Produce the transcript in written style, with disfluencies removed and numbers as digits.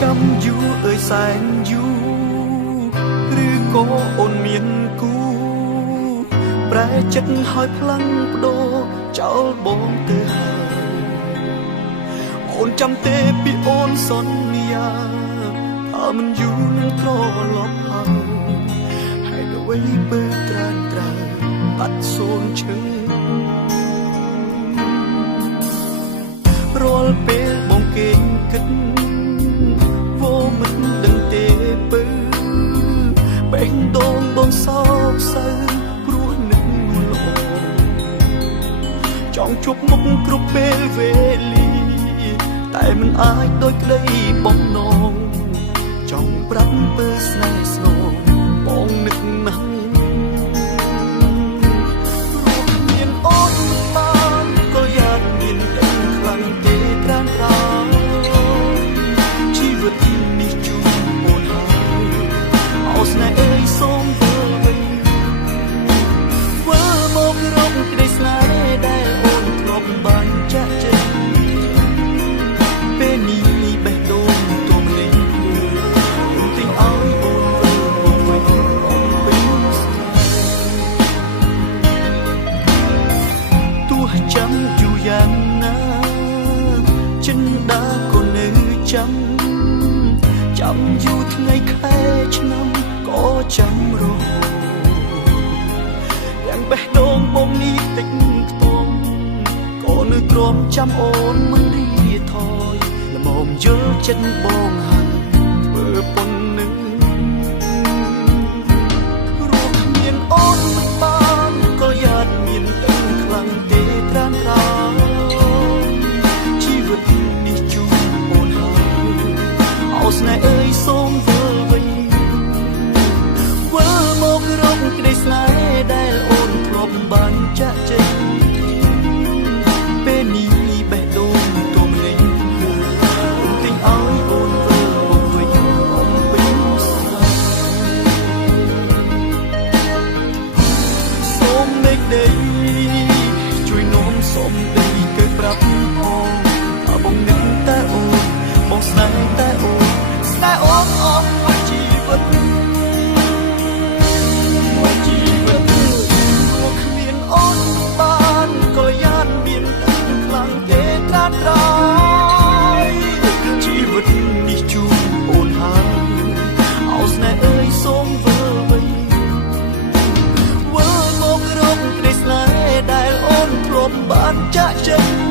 ចាំយូរអើយសែនយូរឬក៏អូនមានគូប្រែចិត្តហើយផ្លាំងបដូរចោលបងទៅហើយអូនចាំទេពីអូនសន្យាថាមិនយូរនឹងត្រឡប់ហើយហើយអ្វីបើត្រានត្រើយបាត់សូនឈឹងរាល់ពេលបងគេងគិតវោមិនដឹងទេពើបេះដូងបងសោកសៅព្រោះនឹកល្អចង់ជួបមុខគ្រប់ពេលវេលាតែមិនអាចដូចក្តីបំណងចង់ប្រាប់ពើស្នេហ៍ស្នងបងនឹកណាស់ចាំយូរយ៉ាងណាចិនដាក៏នៅចាំយូរថ្ងៃខែឆ្នាំក៏ចាំរហូតយ៉ាងបេះដូងបងនេះតិចខ្ទមក៏នៅទ្រាំចាំអូនមិនរីថយល្មមយល់ចិត្តបងហើយធ្វើប៉ុណ្ណឹងរកមានអូនមិនបានក៏យ៉ាត់មានទឹកខ្លាំងទេត្រានត្រោជីវិតនេះជួបអូនហើយអោស្នេហ៍អើយសូមវិលវិញវិលមករកក្តីស្នេហ៍ដែលអូនធ្លាប់បានចាក់ចេញពេលនេះបេះដូងទុំលេងអូនទិញឲ្យអូនវិលមកវិញអំពេញស្នេហ៍សូមមេឃដីជួយនាំសូមដីគឺប្រាប់ផងថាបងនឹកតែអូនបងស្នេហ៍តែអូនស្នេហ៍អូនអស់មួយជីវិតមួយជីវិតព្រោះគ្មានអូនបានក៏យ៉ានមានទឹកខ្លាំងទេត្រាត្រយជីវិតនេះជួបអូនហើយអោស្នេហ៍អើយសូមវិលវិញវិលមករកក្តីស្នេហ៍ដែលអូនធ្លាប់បានចាក់ចេញ